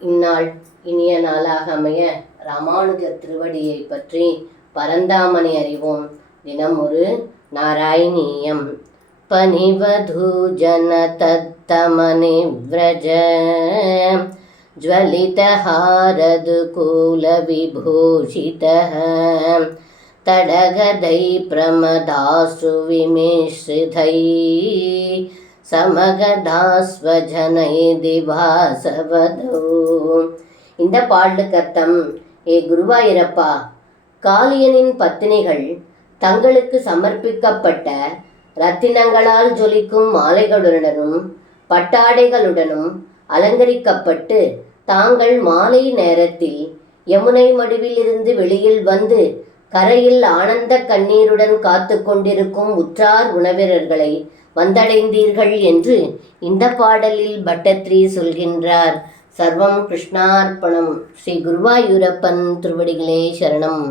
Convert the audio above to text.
இந்நாள் இனிய நாளாக அமைய ராமானுஜர் திருவடியை பற்றி பரந்தாமனை அறிவோம். தினம் ஒரு நாராயணீயம். பனிவது ஜன தத்தமனி விரஜ ஜ்வலித ஹாரது கூல விபூஷித தடகதை பிரமதாசு விமிஸ்ரிதை சமகதாஸ்வஜனை திவாசவதோ. இந்த பாடலுக்கர்த்தம்: ஏ குருவாயூரப்பா, காளியனின் பத்தினிகள் தங்களுக்கு சமர்ப்பிக்கப்பட்ட இரத்தினங்களால் ஜொலிக்கும் மாலைகளுடனும் பட்டாடைகளுடனும் அலங்கரிக்கப்பட்டு தாங்கள் மாலை நேரத்தில் யமுனை மடுவில் இருந்து வெளியில் வந்து கரையில் ஆனந்த கண்ணீருடன் காத்து கொண்டிருக்கும் உற்றார் உணவினர்களை வந்தடைந்தீர்கள் என்று இந்த பாடலில் பட்டத்ரி சொல்கின்றார். சர்வம் கிருஷ்ணார்ப்பணம். ஸ்ரீ குருவாயூரப்பன் திருவடிகளே சரணம்.